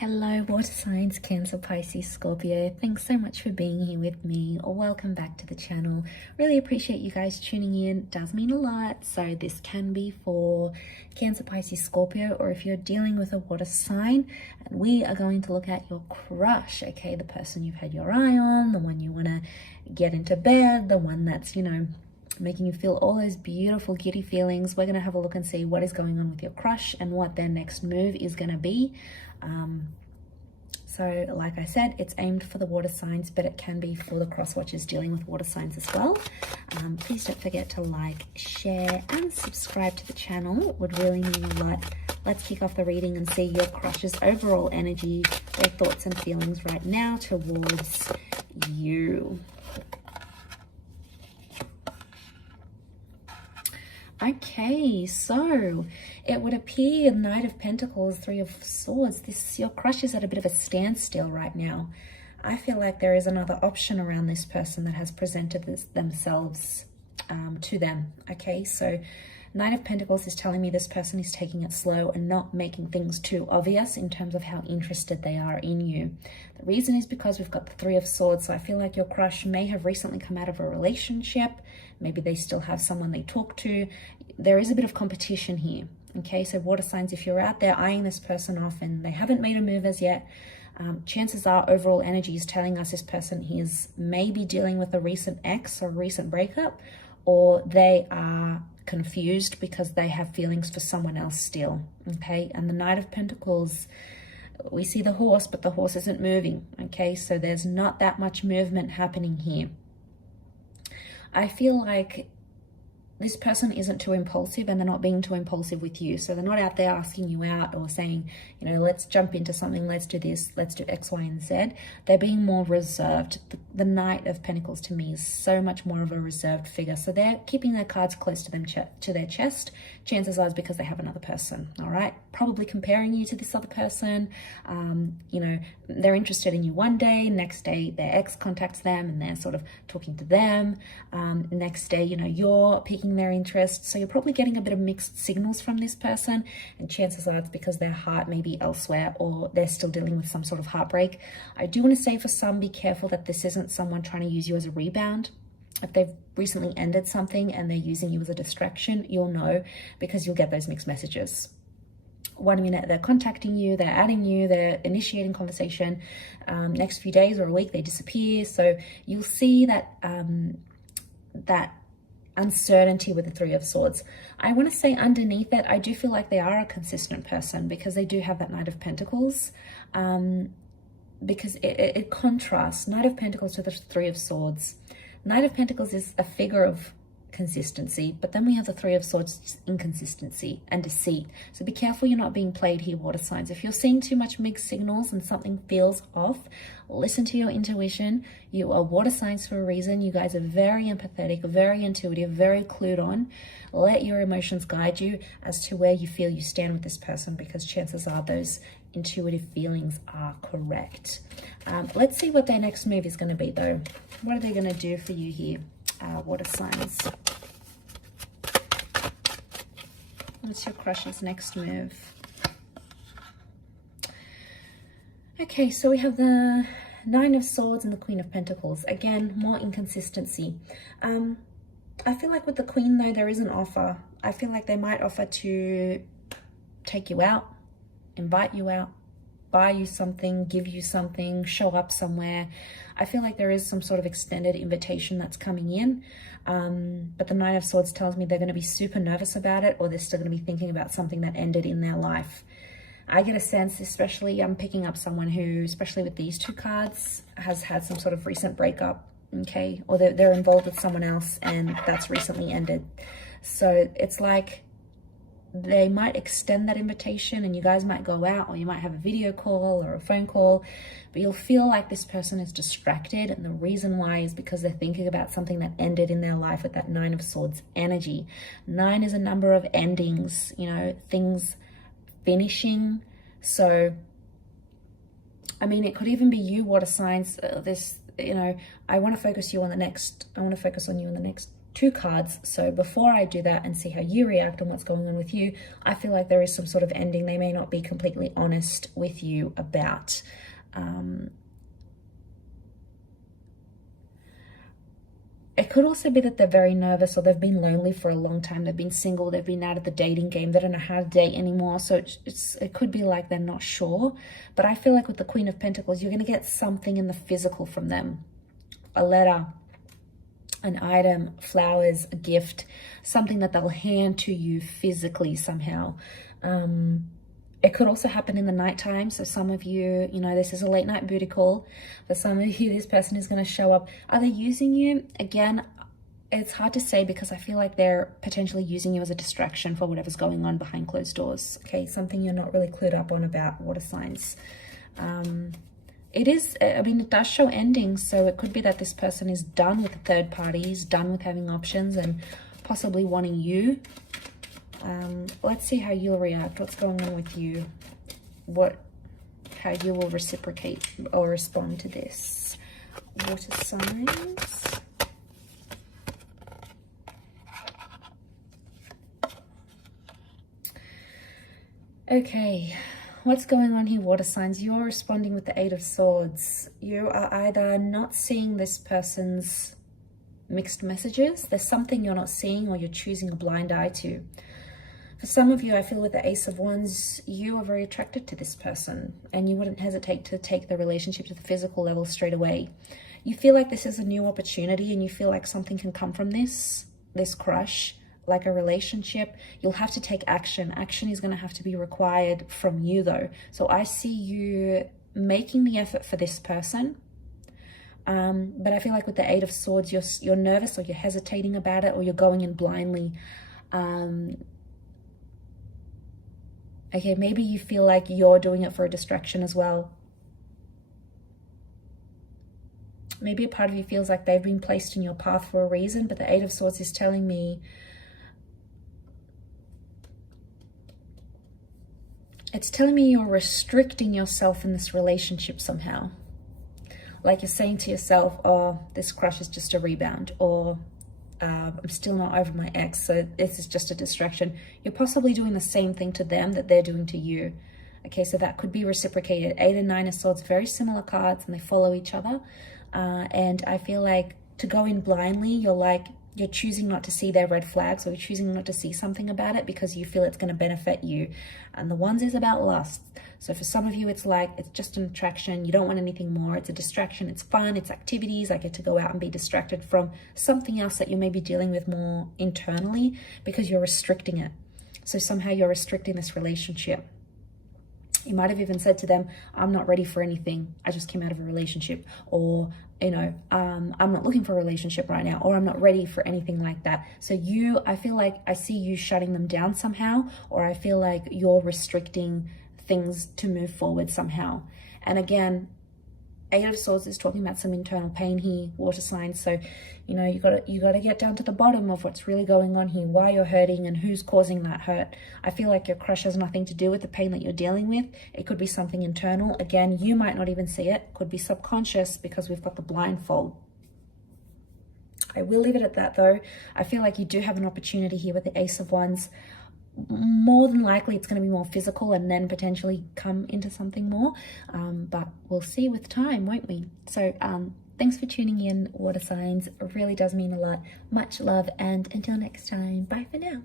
Hello, water signs, Cancer, Pisces, Scorpio. Thanks so much for being here with me, or welcome back to the channel. Really appreciate you guys tuning in. It does mean a lot. So this can be for Cancer, Pisces, Scorpio, or if you're dealing with a water sign. And we are going to look at your crush, okay? The person you've had your eye on, the one you want to get into bed, the one that's, making you feel all those beautiful giddy feelings. We're going to have a look and see what is going on with your crush and what their next move is going to be. So like I said, it's aimed for the water signs, but it can be for the cross watchers dealing with water signs as well. Please don't forget to like, share and subscribe to the channel. It would really mean a lot. Let's kick off the reading and see your crush's overall energy, their thoughts and feelings right now towards you. Okay, so it would appear Knight of Pentacles, Three of Swords. Your crush is at a bit of a standstill right now. I feel like there is another option around this person that has presented themselves to them. Okay, so Knight of Pentacles is telling me this person is taking it slow and not making things too obvious in terms of how interested they are in you. The reason is because we've got the Three of Swords. So I feel like your crush may have recently come out of a relationship. Maybe they still have someone they talk to. There is a bit of competition here. Okay, so water signs, if you're out there eyeing this person off and they haven't made a move as yet, chances are overall energy is telling us this person is maybe dealing with a recent ex or recent breakup, or they are confused because they have feelings for someone else still. Okay, and the Knight of Pentacles, we see the horse, but the horse isn't moving. Okay, so there's not that much movement happening here. I feel like this person isn't too impulsive and they're not being too impulsive with you. So they're not out there asking you out or saying, let's jump into something, let's do this, let's do X, Y, and Z. They're being more reserved. The Knight of Pentacles to me is so much more of a reserved figure. So they're keeping their cards close to them, to their chest. Chances are it's because they have another person, all right? Probably comparing you to this other person. They're interested in you one day, next day their ex contacts them and they're sort of talking to them. Next day, you're picking their interest. So you're probably getting a bit of mixed signals from this person, and chances are it's because their heart may be elsewhere or they're still dealing with some sort of heartbreak. I do want to say for some, be careful that this isn't someone trying to use you as a rebound. If they've recently ended something and they're using you as a distraction, you'll know because you'll get those mixed messages. One minute they're contacting you, they're adding you, they're initiating conversation. Next few days or a week they disappear. So you'll see that that uncertainty with the Three of Swords. I want to say underneath it, I do feel like they are a consistent person because they do have that Knight of Pentacles. Because it contrasts Knight of Pentacles to the Three of Swords. Knight of Pentacles is a figure of consistency, but then we have the Three of Swords, inconsistency and deceit. So be careful you're not being played here, water signs. If you're seeing too much mixed signals and something feels off, listen to your intuition. You are water signs for a reason. You guys are very empathetic, very intuitive, very clued on. Let your emotions guide you as to where you feel you stand with this person, because chances are those intuitive feelings are correct. Let's see what their next move is going to be though. What are they going to do for you here, water signs? What's your crush's next move? Okay, so we have the Nine of Swords and the Queen of Pentacles. Again, more inconsistency. I feel like with the Queen though, there is an offer. I feel like they might offer to take you out, invite you out, buy you something, give you something, show up somewhere. I feel like there is some sort of extended invitation that's coming in. But the Nine of Swords tells me they're going to be super nervous about it, or they're still going to be thinking about something that ended in their life. I get a sense, especially I'm picking up someone who, especially with these two cards, has had some sort of recent breakup, okay? Or they're involved with someone else and that's recently ended. So it's like they might extend that invitation and you guys might go out, or you might have a video call or a phone call, but you'll feel like this person is distracted. And the reason why is because they're thinking about something that ended in their life with that Nine of Swords energy. 9 is a number of endings, things finishing. So, I mean, it could even be you, water signs. I want to focus on you in the next 2 cards. So before I do that and see how you react and what's going on with you, I feel like there is some sort of ending they may not be completely honest with you about. It could also be that they're very nervous, or they've been lonely for a long time. They've been single, they've been out of the dating game, they don't know how to date anymore. So it could be like they're not sure. But I feel like with the Queen of Pentacles, you're going to get something in the physical from them. A letter, an item, flowers, a gift, something that they'll hand to you physically somehow. It could also happen in the nighttime. So some of you, you know, this is a late night booty call. For some of you, this person is going to show up. Are they using you? Again, it's hard to say because I feel like they're potentially using you as a distraction for whatever's going on behind closed doors. Okay, something you're not really clued up on about, water signs. It is, I mean, it does show endings. So it could be that this person is done with the third parties, done with having options and possibly wanting you. Let's see how you'll react. What's going on with you? How you will reciprocate or respond to this. Water signs. Okay, what's going on here, water signs? You're responding with the 8 of Swords. You are either not seeing this person's mixed messages. There's something you're not seeing, or you're choosing a blind eye to. For some of you, I feel with the Ace of Wands, you are very attracted to this person and you wouldn't hesitate to take the relationship to the physical level straight away. You feel like this is a new opportunity and you feel like something can come from this crush, like a relationship. You'll have to take action. Action is going to have to be required from you though. So I see you making the effort for this person. But I feel like with the 8 of Swords, you're nervous, or you're hesitating about it, or you're going in blindly. Okay, maybe you feel like you're doing it for a distraction as well. Maybe a part of you feels like they've been placed in your path for a reason, but the 8 of Swords is telling me it's telling me you're restricting yourself in this relationship somehow. Like you're saying to yourself, oh, this crush is just a rebound, or I'm still not over my ex, so this is just a distraction. You're possibly doing the same thing to them that they're doing to you. Okay, so that could be reciprocated. 8 and 9 of Swords, very similar cards, and they follow each other. And I feel like to go in blindly, you're choosing not to see their red flags, or you're choosing not to see something about it because you feel it's going to benefit you. And the ones is about lust. So for some of you, it's like, it's just an attraction. You don't want anything more. It's a distraction. It's fun. It's activities. I get to go out and be distracted from something else that you may be dealing with more internally because you're restricting it. So somehow you're restricting this relationship. You might have even said to them, I'm not ready for anything. I just came out of a relationship. Or, you know, I'm not looking for a relationship right now, or I'm not ready for anything like that. So I feel like I see you shutting them down somehow, or I feel like you're restricting things to move forward somehow. And again, 8 of Swords is talking about some internal pain here, water signs. So, you know, you gotta get down to the bottom of what's really going on here, why you're hurting and who's causing that hurt. I feel like your crush has nothing to do with the pain that you're dealing with. It could be something internal. Again, you might not even see it. Could be subconscious because we've got the blindfold. I will leave it at that though. I feel like you do have an opportunity here with the Ace of Wands. More than likely it's going to be more physical and then potentially come into something more, but we'll see with time, won't we? So thanks for tuning in, water signs. It really does mean a lot. Much love, and until next time, bye for now.